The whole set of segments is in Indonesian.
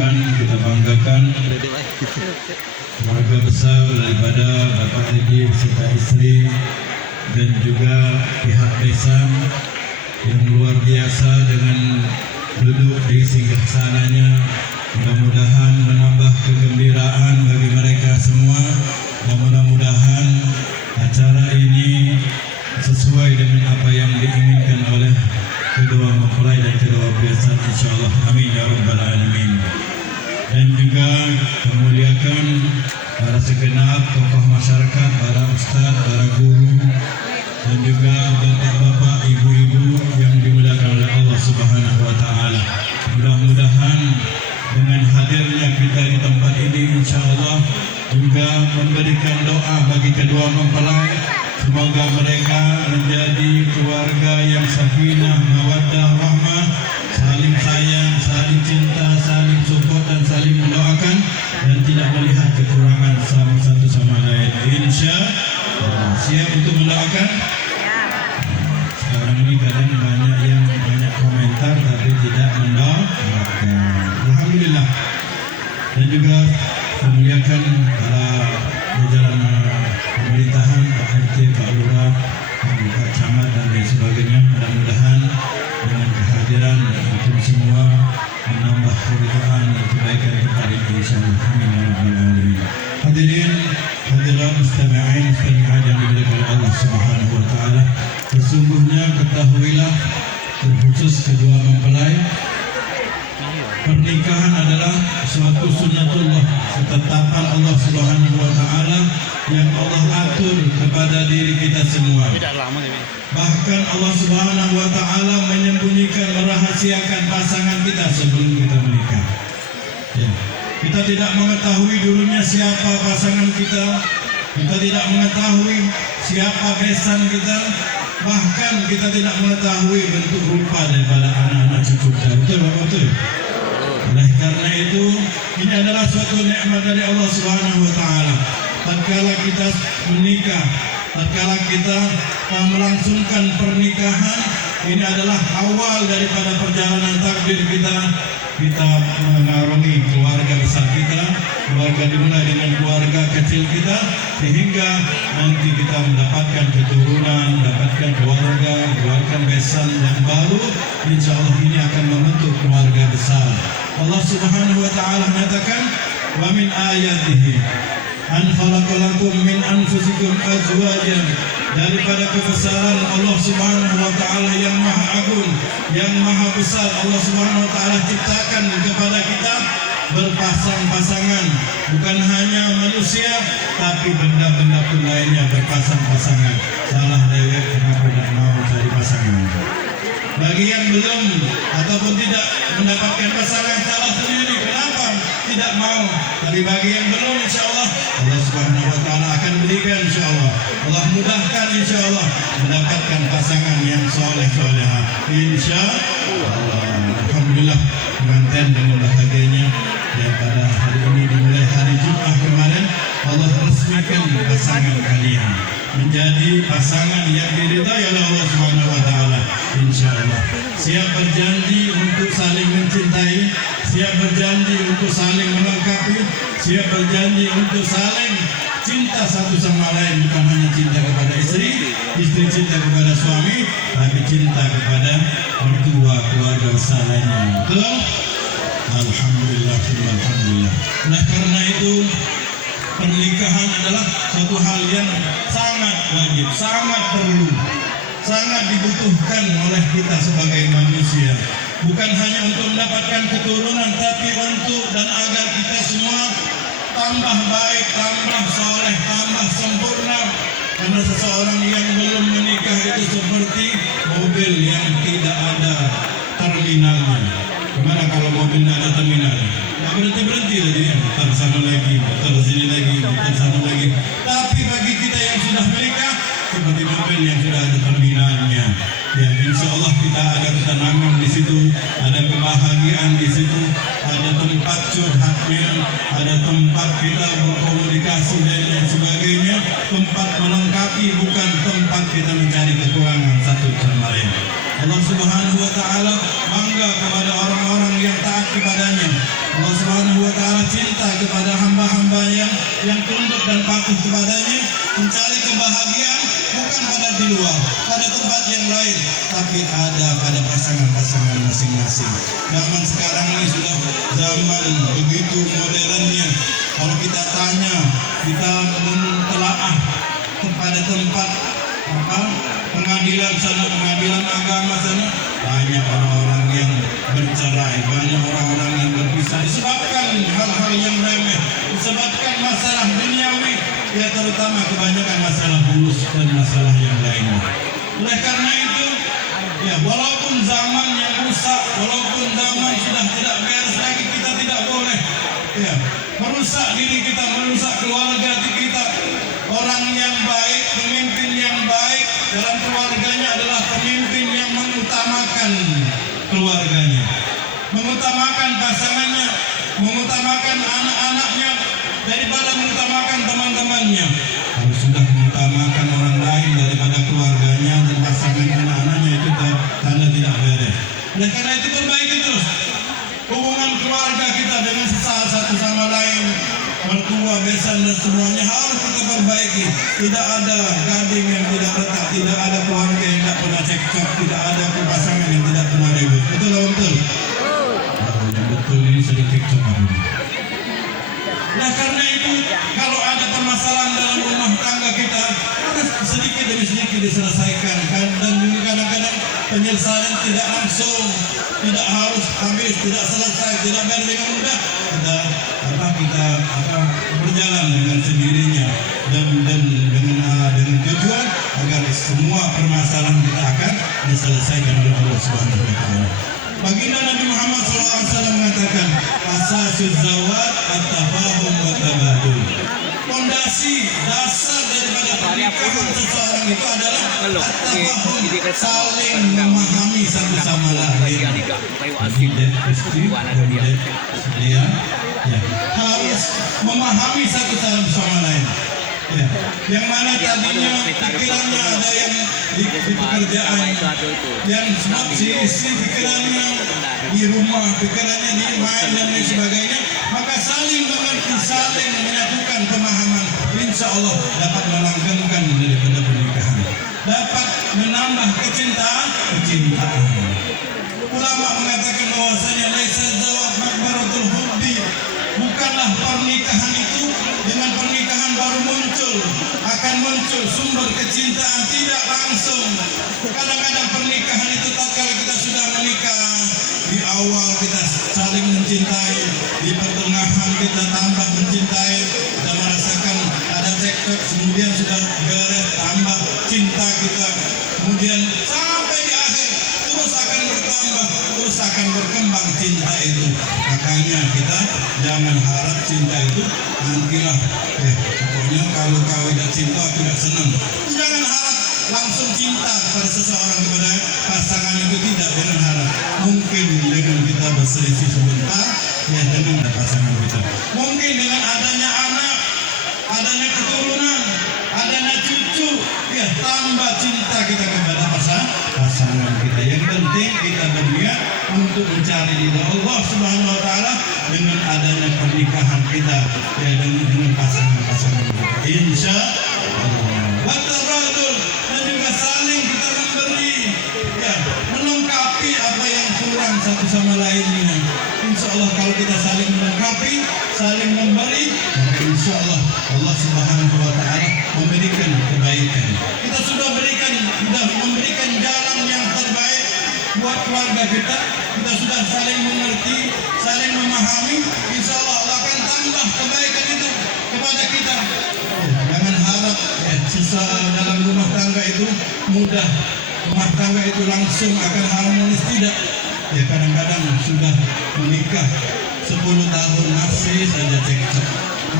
muliakan, kita banggakan keluarga besar daripada Bapak Edi beserta istri dan juga pihak besan yang luar biasa dengan duduk di singgahsananya. Mudah-mudahan menambah kegembiraan bagi mereka semua dan mudah-mudahan acara ini sesuai dengan apa yang diinginkan oleh kedua mempelai dan kedua besan, insyaallah. Amin ya rabbal alamin. Dan juga memuliakan para segenap tokoh masyarakat, para ustaz, para guru, dan juga bapak-bapak, ibu-ibu yang dimuliakan oleh Allah Subhanahu wa taala. Mudah-mudahan dengan hadirnya kita di tempat ini insyaallah juga memberikan doa bagi kedua mempelai, semoga mereka menjadi keluarga yang sakinah, mawaddah, rahmah, saling sayang, saling cinta, saling support dan saling mendoakan dan tidak melihat kekurangan sama satu sama lain. Insyaallah. Siap untuk mendoakan? Sekarang ini kadang banyak komentar tapi tidak mendoakan. Alhamdulillah. Dan juga memuliakan para jajaran pemerintahan, Pak RT, Pak Lurah, Pak Camat dan lain sebagainya. Mudah-mudahan dengan kehadiran itu semua menambah keberkahan dan kebaikan kita di insyaallah. Amin ya rabbal alamin. Hadirin hadirat mustami'in mustami'at yang dimuliakan oleh Allah Subhanahu wa taala, sesungguhnya ketahuilah terkhusus kedua mempelai, pernikahan adalah suatu sunnatullah, ketetapan Allah Subhanahu wa taala yang Allah atur kepada diri kita semua. Bahkan Allah Subhanahu wa taala menyembunyikan, merahasiakan pasangan kita sebelum kita menikah. Ya. Kita tidak mengetahui dulunya siapa pasangan kita, kita tidak mengetahui siapa besan kita, bahkan kita tidak mengetahui bentuk rupa daripada anak-anak cucu kita. Betul, betul. Oleh karena itu, ini adalah suatu nikmat dari Allah Subhanahu wa taala. Tatkala kita menikah, tatkala kita melangsungkan pernikahan, ini adalah awal daripada perjalanan takdir kita. Kita mengarungi keluarga besar kita, keluarga dimulai dengan keluarga kecil kita, sehingga nanti kita mendapatkan keturunan, mendapatkan keluarga besan yang baru. Insya Allah ini akan membentuk keluarga besar. Allah Subhanahu wa taala mengatakan, "Wa min ayatihi an khalaqalakum min anfusikum azwajan." Daripada kebesaran Allah Subhanahu wa taala yang maha agung, yang maha besar, Allah Subhanahu wa taala ciptakan kepada kita berpasang-pasangan. Bukan hanya manusia, tapi benda-benda pun lainnya berpasang-pasangan. Salah dewek kenapa tidak mau cari pasangan. Bagi yang belum ataupun tidak mendapatkan pasangan, salah sendiri kenapa tidak mau. Tapi bagi yang belum, insya Allah Allah Subhanahu wa taala akan berikan, insya Allah. Allah mudahkan, insya Allah, mendapatkan pasangan yang soleh-solehah, insya Allah. Alhamdulillah, pengantin dengan bahagianya daripada hari ini dimulai hari Jumat kemarin, Allah resmikan pasangan kalian menjadi pasangan yang diridhai oleh Allah Subhanahu wa taala. Insyaallah siap berjanji untuk saling mencintai, siap berjanji untuk saling melengkapi, siap berjanji untuk saling cinta satu sama lain, bukan hanya cinta kepada istri cinta kepada suami, tapi cinta kepada mertua, keluarga besar lainnya. Betul? Alhamdulillah, alhamdulillah. Nah, karena itu pernikahan adalah suatu hal yang sangat wajib, sangat perlu, sangat dibutuhkan oleh kita sebagai manusia. Bukan hanya untuk mendapatkan keturunan, tapi untuk dan agar kita semua tambah baik, tambah soleh, tambah sempurna. Karena seseorang yang belum menikah itu seperti mobil yang tidak ada terminalnya. Gimana kalau mobil tidak ada terminal? Tidak berhenti-berhenti lagi ya, tersana lagi, tersini lagi, tersana lagi. Tapi bagi kita yang sudah menikah, seperti mobil yang sudah ada terminalnya. Ya, insya Allah kita ada ketenangan di situ, ada kebahagiaan di situ, ada tempat curhatnya, ada tempat kita berkomunikasi dan lain sebagainya, tempat melengkapi, bukan tempat kita mencari kekurangan satu sama lain. Allah Subhanahu wa taala bangga kepada orang-orang yang taat kepadanya. Allah Subhanahu wa Ta'ala cinta kepada hamba-hambanya yang tunduk dan patuh kepadanya, mencari kebahagiaan bukan pada di luar, pada tempat yang lain, tapi ada pada pasangan-pasangan masing-masing. Zaman sekarang ini sudah zaman begitu modernnya. Kalau kita tanya, kita mentelaah kepada tempat pengadilan sana, pengadilan agama sana, banyak orang-orang yang bercerai, banyak orang-orang yang berpisah disebabkan hal-hal yang remeh, disebabkan masalah duniawi, ya terutama kebanyakan masalah bulus dan masalah yang lainnya. Oleh karena itu, ya walaupun zaman yang rusak, walaupun zaman sudah tidak beres lagi, kita tidak boleh ya merusak diri kita, merusak keluarga kita. Orang yang baik, pemimpin yang baik dalam keluarganya adalah pemimpin yang mengutamakan keluarganya, mengutamakan pasangannya, mengutamakan anak-anaknya daripada mengutamakan teman-temannya. Kalau sudah mengutamakan orang lain daripada keluarganya dan pasangan anak-anaknya, itu tanda tidak beres. Oleh karena itu perbaiki terus hubungan keluarga kita dengan satu sama lain, mertua, besan dan semuanya harus kita perbaiki. Tidak ada gading yang tidak retak, tidak ada keluarga yang tidak pernah cekcok, tidak ada pasangan yang tidak pernah ribut. Betul atau betul? Yang betul ini sedang cekcok. Nah karena itu kalau ada permasalahan dalam rumah tangga kita harus sedikit demi sedikit diselesaikan, dan kadang-kadang penyelesaian tidak langsung, tidak harus habis, tidak selesai, tidak beres dengan mudah. Kita berjalan dengan sendirinya dan dengan tujuan agar semua permasalahan kita akan diselesaikan oleh Allah Subhanahu wa Ta'ala. Baginda Nabi Muhammad SAW mengatakan, asasuz zawat at-tafahum wa tabadul. Fondasi dasar daripada pernikahan seseorang itu adalah at-tafahum, saling memahami satu sama lain. Dia harus memahami satu sama lain. Ya. Yang mana tadinya pikirannya ada yang di pekerjaan, yang si istri pikirannya di rumah, pikirannya di main dan lain sebagainya, maka saling mengerti, saling menyatukan pemahaman, insya Allah dapat melanggengkan daripada pernikahan, dapat menambah kecintaan. Ulama mengatakan bahwasanya laisa zawaj makbaratul hubbi, bukanlah pernikahan itu dengan pernikahan baru muncul, akan muncul sumber kecintaan, tidak langsung. Kadang-kadang pernikahan itu tatkala kita sudah menikah, di awal kita saling mencintai, di pertengahan kita tambah mencintai, kita merasakan ada cekcok, kemudian sudah beres, tambah cinta kita, kemudian sampai di akhir terus akan bertambah, terus akan berkembang cinta itu. Makanya kita jangan harap cinta itu nantilah pokoknya kalau kau tidak cinta aku tidak senang. Jangan harap langsung cinta kepada seseorang, kepada pasangan itu, tidak. Jangan harap. Mungkin dengan kita berselisih sebentar, ya dengan pasangan kita, mungkin dengan adanya anak, adanya keturunan, adanya cucu, ya tambah cinta kita kepada pasangan kita. Yang penting kita berniat untuk mencari ridha Allah Subhanahu wa Ta'ala dengan adanya pernikahan kita, ya dengan pasangan-pasangan kita. Insya Allah. Watabadul, dan juga saling kita memberi, ya melengkapi apa yang kurang satu sama lainnya. Insya Allah kalau kita saling melengkapi, saling memberi, maka insya Allah Allah Subhanahu wa Ta'ala memberikan kebaikan. Kita sudah memberikan jalan yang terbaik buat keluarga kita. Kita sudah saling mengerti, saling memahami. Insya Allah Allah akan tambah kebaikan itu kepada kita. Jangan harap sisa dalam rumah tangga itu mudah, rumah tangga itu langsung akan harmonis, tidak. Ya kadang-kadang sudah menikah 10 tahun masih saja cekcok,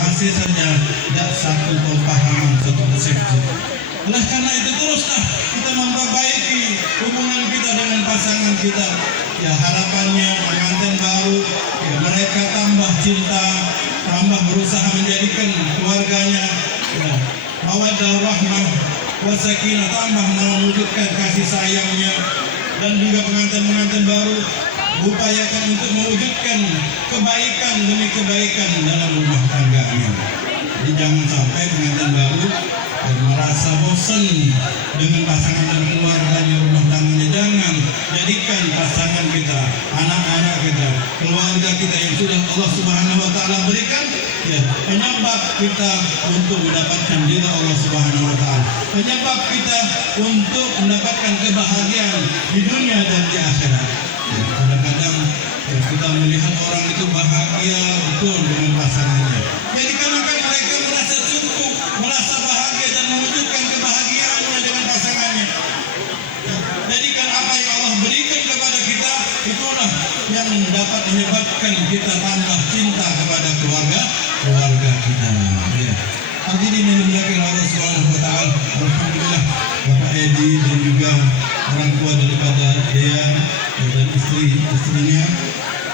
masih saja tidak satu pemahaman, satu persepsi. Oleh karena itu teruslah kita memperbaiki hubungan kita dengan pasangan kita. Ya harapannya pengantin baru, ya mereka tambah cinta, tambah berusaha menjadikan keluarganya ya mawaddah rahmah wasakinah, tambah mewujudkan kasih sayangnya. Dan juga pengantin-pengantin baru upayakan untuk mewujudkan kebaikan demi kebaikan dalam rumah tangganya. Jadi jangan sampai pengantin baru merasa bosan dengan pasangan dan keluarganya, rumah tangganya. Jangan jadikan pasangan kita, anak-anak kita, keluarga kita yang sudah Allah Subhanahu wa taala berikan ya, penyebab kita untuk mendapatkan ridha Allah Subhanahu wa taala, penyebab kita untuk mendapatkan kebahagiaan di dunia dan di akhirat. Ya, kadang-kadang ya, kita melihat orang itu bahagia betul dengan pasangannya. Jadi karena mereka merasa cukup, merasa bahagia dan mewujudkan kebahagiaannya dengan pasangannya. Jadikan apa yang Allah berikan kepada kita itulah yang dapat menyebabkan kita tambah cinta kepada keluarga kita. Ya. Hadirin yang dimuliakan Allah Subhanahu wa taala, alhamdulillah Bapak Edi dan juga orang tua daripada Dea dan istrinya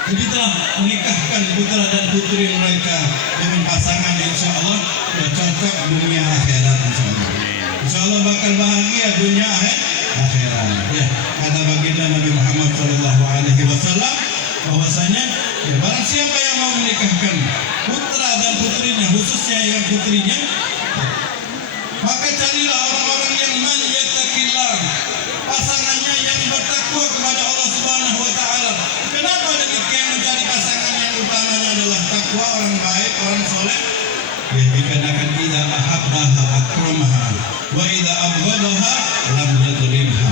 jadi telah menikahkan putra dan putri mereka dengan pasangan yang insya Allah ya cocok dunia akhirat insya Allah bakal bahagia dunia akhirat. Ya, kata baginda Nabi Muhammad SAW bahwasanya ya, barang siapa yang mau menikahkan putra dan putrinya, khususnya yang putrinya, maka carilah orang-orang yang man yattaqillah, pasangannya yang bertakwa kepada Allah Subhanahu wa taala. Kenapa demikian? Mencari pasangan yang utamanya adalah takwa, orang baik, orang soleh. Ya, dikarenakan idza ahabbaha akramaha wa idza abghadaha lam yadhlimha.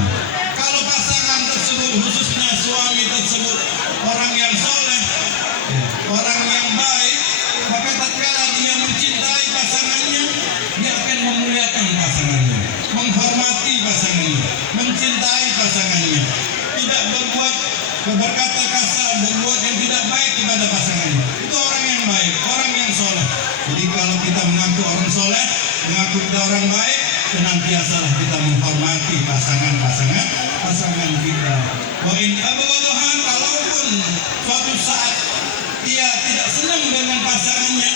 Kalau pasangan tersebut, khususnya suami tersebut, orang yang soleh, ya, orang yang baik, maka tatkala dia mencintai pasangannya, dia akan memuliakan pasangannya, menghormati pasangannya, mencintai pasangannya, tidak berkata kasar, berbuat yang tidak baik kepada pasangannya. Itu orang yang baik, orang yang soleh. Jadi kalau kita mengaku orang soleh, mengaku kita orang baik, senantiasalah kita menghormati pasangan kita. Wa in abghadaha, kalaupun suatu saat dia tidak senang dengan pasangannya,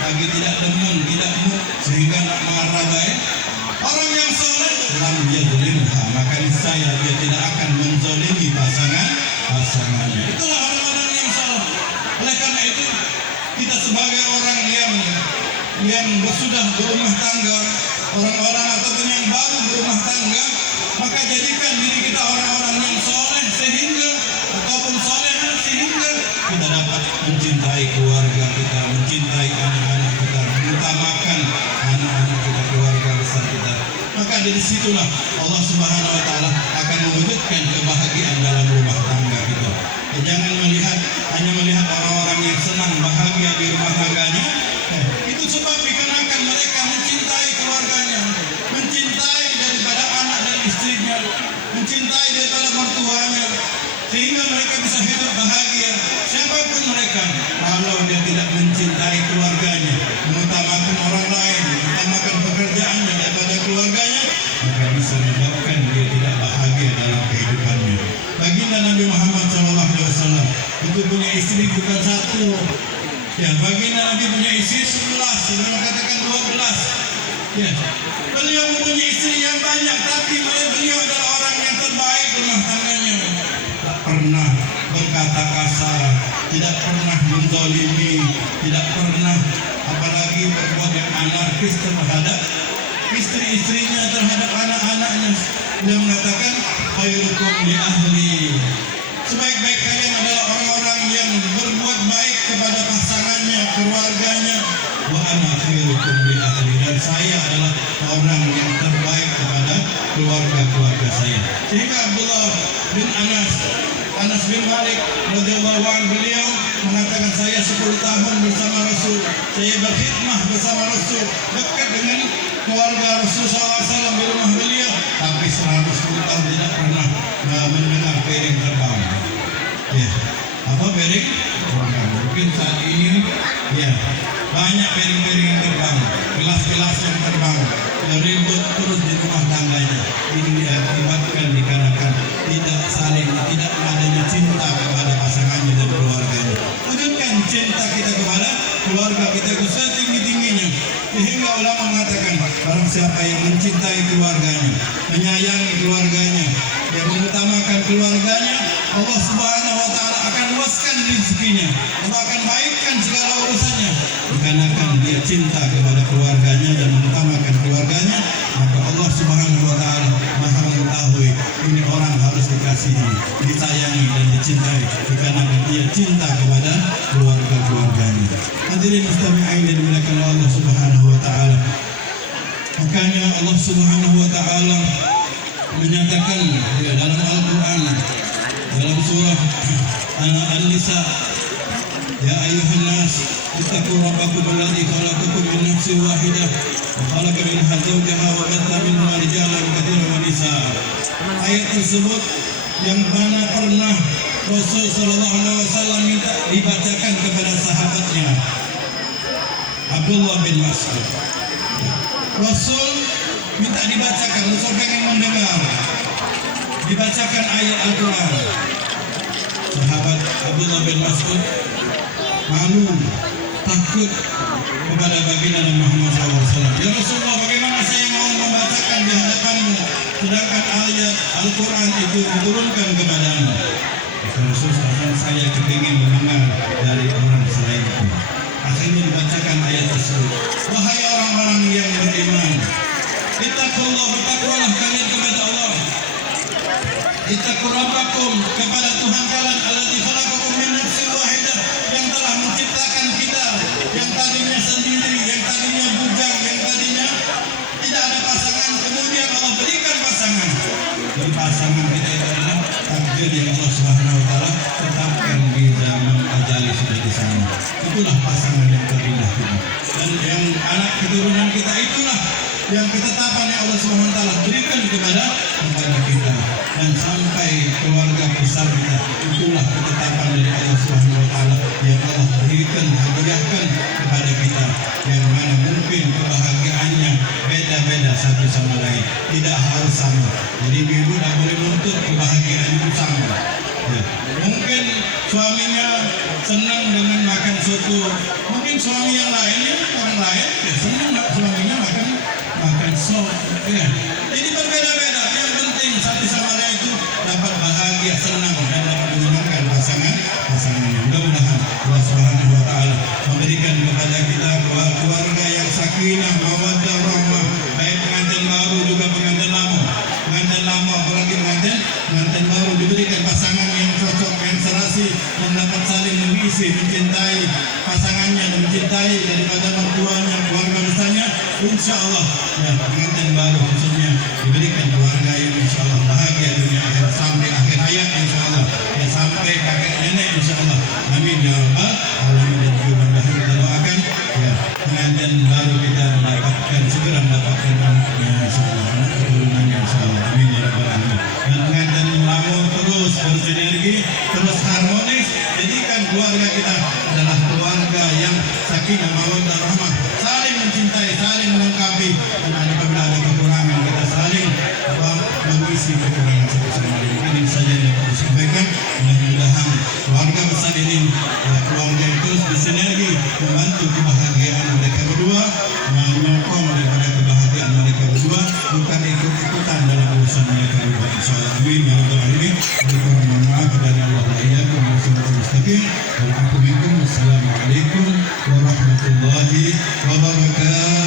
lagi tidak demen, tidak mood, sehingga nak mengarabai, orang yang soleh lam yadhlimha, maka niscaya dia tidak akan menzalimi pasangannya. Itulah orang-orang yang soleh. Oleh karena itu kita sebagai orang yang sudah berumah tangga, orang-orang ataupun yang baru berumah tangga, maka jadikan diri kita orang-orang yang soleh sehingga kita dapat mencintai keluarga kita, mencintai anak-anak kita, mengutamakan anak-anak kita, keluarga besar kita. Maka dari situlah Allah Subhanahu wa taala akan mewujudkan kebahagiaan dalam rumah tangga kita. Jangan hanya melihat orang-orang yang senang bahagia di rumah tangganya. Itu sebab dikarenakan mereka mencintai keluarganya, mencintai daripada anak dan istrinya, mencintai daripada mertuanya, sehingga mereka bisa hidup bahagia. Siapapun mereka, kalau dia tidak mencintai keluarganya, mengutamakan orang lain, mengutamakan pekerjaannya daripada keluarganya, maka bisa menyebabkan dia tidak bahagia dalam kehidupannya. Baginda Nabi Muhammad SAW itu punya istri bukan satu. Ya, baginda Nabi punya istri 11, sebelum katakan 12. Ya, beliau mempunyai istri yang banyak, tapi beliau adalah orang yang terbaik rumah tangganya. Tak pernah berkata kasar, tidak pernah menzalimi, tidak pernah apalagi berbuat yang anarkis terhadap istri-istrinya, terhadap anak-anaknya. Beliau mengatakan khairukum li ahli, sebaik-baik kalian adalah orang-orang yang berbuat baik kepada pasangannya, keluarganya. Wa ana khairukum li ahli, dan saya adalah orang yang terbaik kepada keluarga saya. Sehingga Abdullah bin Anas bin Malik radhiyallahu anhu, beliau mengatakan, saya 10 tahun bersama Rasul, saya berkhidmah bersama Rasul, dekat dengan keluarga Rasul SAW di rumah beliau, tapi selama 10 tahun tidak pernah mendengar piring terbang. Ya, apa piring? Mungkin saat ini ya banyak piring-piring yang terbang, gelas-gelas yang terbang, ribut terus di rumah tangganya. Ini diakibatkan dikarenakan tidak adanya cinta kepada pasangannya dan keluarganya. Wujudkan cinta kita kepada keluarga kita itu setinggi-tingginya, sehingga ulama mengatakan barang siapa yang mencintai keluarganya, menyayangi keluarganya, yang mengutamakan keluarganya, Allah Subhanahu wa taala luaskan rezekinya, Allah akan baikkan segala urusannya. Dikarenakan dia cinta kepada keluarganya dan mengutamakan keluarganya, maka Allah Subhanahu wa Ta'ala Maha mengetahui ini orang harus dikasihi, disayangi dan dicintai dikarenakan dia cinta kepada keluarga-keluarganya. Hadirin mustami'in yang dimuliakan oleh Allah Subhanahu wa Ta'ala. Makanya Allah Subhanahu wa Ta'ala menyatakan dalam Al-Quran, dalam surah An-Nisa, ya ayuhan nas ittaqu rabbakum alladzi khalaqakum min nafsin wahidah wa khalaqa minha zawjaha wa batha minhuma rijalan katsiran wa nisaa. Ayat tersebut yang mana pernah Rasul sallallahu alaihi wasallam minta dibacakan kepada sahabatnya Abdullah bin Mas'ud. Rasul minta dibacakan, Rasul pengen mendengar dibacakan ayat Al-Quran. Sahabat Abdullah bin Mas'ud malu, takut kepada baginda Nabi Muhammad SAW. Ya Rasulullah, bagaimana saya mau membacakan di hadapanmu sedangkan ayat Al-Quran itu diturunkan kepadamu? Rasulullah, saya kepingin mendengar dari orang selainku. Akhirnya dibacakan ayat tersebut. Wahai orang-orang yang beriman, ittaqullah, bertakwalah kalian kepada Allah. Ittaqu rabbakum, kepada Tuhan kalian, alladzi khalaqakum min nafsin wahidah, yang telah menciptakan kita, yang tadinya sendiri, yang tadinya bujang, yang tadinya tidak ada pasangan, kemudian Allah berikan pasangan. Dan pasangan kita itu adalah takdir yang Allah Subhanahu wa Ta'ala tetapkan di zaman ajali sudah di sana. Itulah pasangan yang terindah kita. Dan yang anak keturunan kita itulah yang ketetapan yang Allah Subhanahu wa Ta'ala berikan kepada kita, dan sampai keluarga besar kita, itulah ketetapan dari Allah Subhanahu wa Ta'ala yang Allah berikan, hadiahkan kepada kita, yang mana mungkin kebahagiaannya beda-beda satu sama lain, tidak harus sama. Jadi ibu tidak boleh menuntut kebahagiaan itu sama. Ya. Mungkin suaminya senang dengan makan soto, mungkin suami yang lainnya, orang lain ya senang suaminya makan sop. Ya. Jadi berbeda-beda. Yang penting satu sama lain itu dapat bahagia, senang dan dapat menyenangkan pasangannya. Mudah-mudahan Allah Subhanahu wa Ta'ala memberikan kepada kita keluarga yang sakinah, mawaddah, rahmah, baik pengantin baru juga pengantin lama. Pengantin lama apalagi pengantin baru diberikan pasangan yang cocok, yang serasi, yang dapat saling mengisi, mencintai pasangannya dan mencintai daripada mertuanya, keluarga besarnya. Insya Allah ya, pengantin baru khususnya diberikan keluarga yang insya Allah bahagia dunia akhirat sampai akhir hayat insya Allah, ya sampai kakek nenek insya Allah. Amin ya rabbal alamin. Dan juga mudah-mudahan kita doakan ya pengantin baru kita segera mendapatkan anaknya insya Allah, anak keturunannya insya Allah. Amin ya rabbal alamin. Dan pengantin lama terus bersinergi, terus harmonis, jadikan keluarga kita adalah keluarga yang sakinah, mawaddah, rahmah, saling mencintai, saling melengkapi, dan apabila ada kekurangan kita saling mengisi kekurangan satu sama lain. Ini saja yang harus disampaikan. Mudah-mudahan keluarga besar ini keluarga yang terus bersinergi membantu kebahagiaan mereka berdua, menyokong daripada kebahagiaan mereka berdua, bukan ikut-ikutan dalam urusan mereka berdua. Insyaallah. Amin ya rabbal alamin. Mohon maaf dari Allah wa iyyakum wa sallallahu mustaqim. Assalamualaikum warahmatullahi wabarakatuh.